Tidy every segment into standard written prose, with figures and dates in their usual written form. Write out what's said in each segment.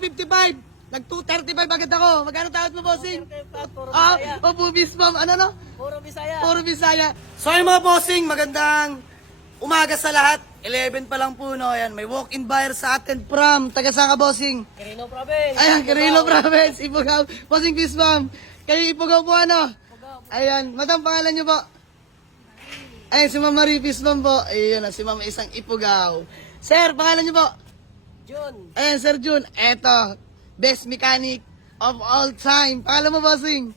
255. Nag-235 agad ako. Magkano tawad mo, bossing? Puro Bisaya. Bubis ma'am. Ano, no? Puro Bisaya. Puro Bisaya. So yung mga bossing, magandang umaga sa lahat. 11 pa lang po, no? Ayan, may walk-in buyer sa atin from taga saan ka, bossing? Quirino Province. Ayan, Quirino Province, Ifugao. Bossing Peace ma'am. Kayo Ifugao po, ano? Ayan, madam, pangalan niyo po? Ayan, si Ma'am Marie Peace ma'am po. Ayan, si Ma'am isang Ifugao. Sir, pangalan niyo po? Jun. Ayan, Sir Jun. Eto, best mechanic of all time. Pangalan mo, bossing?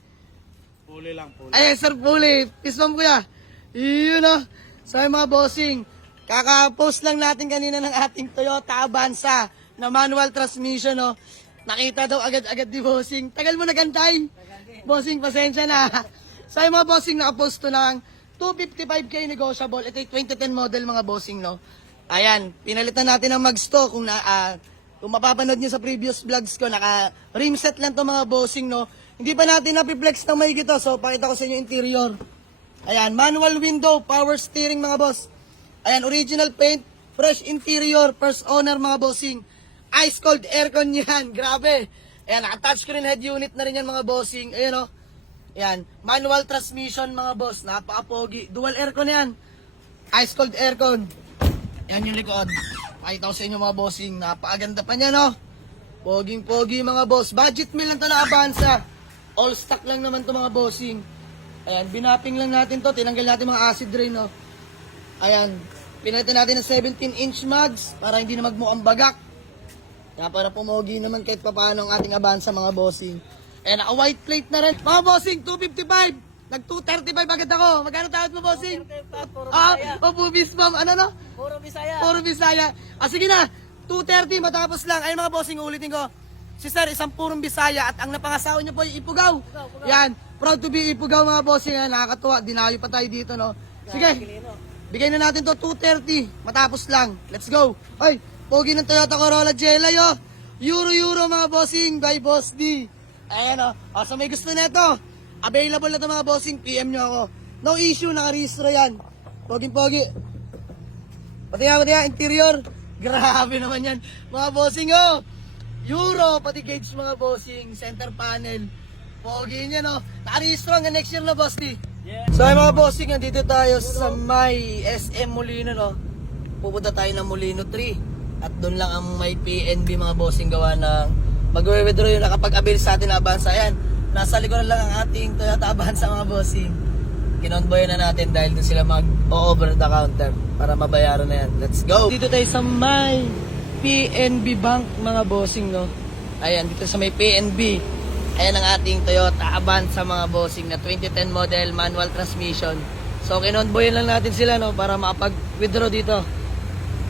Puli lang, puli. Ayan, Sir Puli. Peace ma'am, kuya. Yun, no? So, yung mga bossing, kaka-post lang natin kanina ng ating Toyota Avanza na manual transmission, no? Nakita daw agad-agad ni bossing. Tagal mo nagantay. Bossing, pasensya na. So, yung mga bossing, nakapost to ng 255k negotiable. Ito yung 2010 model, mga bossing, no? Ayan, pinalitan natin ng mag-stock. Kung mapapanood nyo sa previous vlogs ko, naka-rim set lang to mga bossing, no? Hindi pa natin napiplex ng mahigit to. So, pakita ko sa inyo interior. Ayan, manual window, power steering mga boss. Ayan, original paint, fresh interior, first owner mga bossing. Ice cold aircon yan, grabe. Ayan, naka-touchscreen head unit na rin yan mga bossing. Ayan o. Ayan, manual transmission mga boss, napaka-pogi. Dual aircon yan. Ice cold aircon. Ayan yung likod. Pakita ko sa inyo mga bossing, napakaganda pa niya no. Poging-pogi mga boss. Budget meal lang to na Avanza. All stock lang naman to mga bossing. Ayan, binapping lang natin to. Tinanggal natin mga acid rain, no? Ayan, pinalitan natin ng 17-inch mugs para hindi na magmukhang bagak. Kaya para pumogi naman kahit papaano ang ating Avanza, mga bossing. Ayan, naka-white plate na rin. Mga bossing, 255. Nag-235 agad ako. Magkano tawad mo, bossing? Puro Bisaya. Bubis ma'am. Ano, no? Puro Bisaya. Puro Bisaya. Sige na, 230 matapos lang. Ayun mga bossing, ulitin ko. Si sir, isang purong Bisaya at ang napangasawa niyo po ay Ifugao. Yan, proud to be Ifugao mga bossing. Yan, nakakatuwa, dinayo pa tayo dito, no? Sige, bigay na natin to 230, matapos lang. Let's go. Ay, pogi ng Toyota Corolla GLI, oh. Euro mga bossing, by Boss D. Ayan, oh. So may gusto nito, available na to mga bossing, PM nyo ako. No issue, nakarehistro yan. Pogi. Pati nga, interior. Grabe naman yan. Mga bossing, oh. Euro, pati gauge mga bossing, center panel. Pogi niya, no? Nakarehistro hanggang next year na, boss D. Yeah. So, mga bossing, nandito tayo sa may SM Molino, no? Pupunta tayo ng Molino 3. At doon lang ang may PNB, mga bossing, gawa ng mag-withdraw yung nakapag-avail sa atin na Avanza. Ayan, nasa likuran lang ang ating Toyota Avanza, mga bossing. Kinonboy na natin dahil doon sila mag-over the counter para mabayaran na yan. Let's go! Dito tayo sa may PNB Bank, mga bossing, no? Ayan, dito sa may PNB. Ayan ang ating Toyota Avanza, mga bossing, na 2010 model, manual transmission. So, kinonboyan lang natin sila, no? Para makapag-withdraw dito.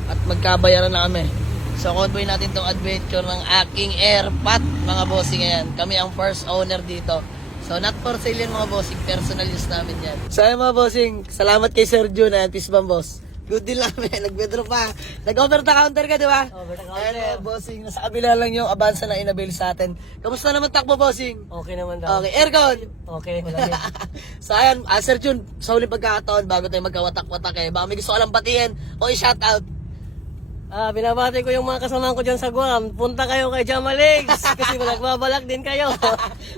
At magkabayaran na kami. So, convoy natin tong adventure ng aking airpat, mga bossing. Ayan, kami ang first owner dito. So, not for sale yan, mga bossing. Personal use namin yan. So, ayan, mga bossing. Salamat kay Sir Jun. Ayan, peace bomb, boss. Good deal namin. Nag-withdraw pa. Nag-over the counter ka, di ba? Over the counter. Ayan, bossing. Nasa kabila lang yung Avanza na inabil sa atin. Kamusta naman takbo, bossing? Okay naman daw. Okay, aircon. Okay, malaki. So, ayan, Sir Jun, sa huling pagkakataon, bago tayo magkawatak-watak baka may gusto ka lang batiin o i-shoutout. Binabati ko yung mga kasamahan ko dyan sa Guam. Punta kayo kay Jamalegs kasi nagbabalak din kayo.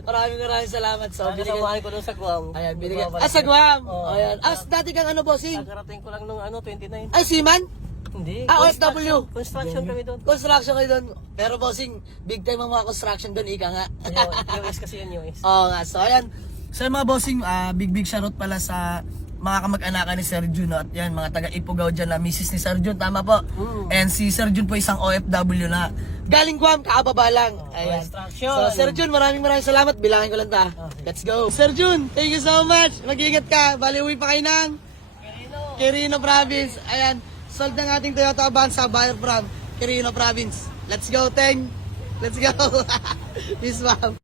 Maraming salamat. So, Kasamahan ko doon sa Guam. Ayan, binigyan. Nagbabalak Sa din. Guam. Oo. Ayan. Dati kang ano, bossing? Kakarating ko lang nung 29. Ay, seaman? Hindi. OFW. Construction kami doon. Construction kayo doon. Pero, bossing, big time ang mga construction doon, ika nga. US kasi yun, US. Oo nga. So, ayan. So, mga bossing, big shoutout pala sa mga kamag-anakan ni Sir Jun, no? At yan, mga taga-Ifugao dyan na misis ni Sir Jun, tama po. And si Sir Jun po isang OFW na galing Guam, kaababa lang. Ayan. Construction. So, Sir Jun, maraming salamat. Bilangin ko lang ta. Okay. Let's go. Sir Jun, thank you so much. Mag-iingat ka. Bali, uwi pa kayo ng Quirino Province. Ayan, sold ng ating Toyota Avanza, buyer from Quirino Province. Let's go, Teng. Let's go. Peace, ma'am.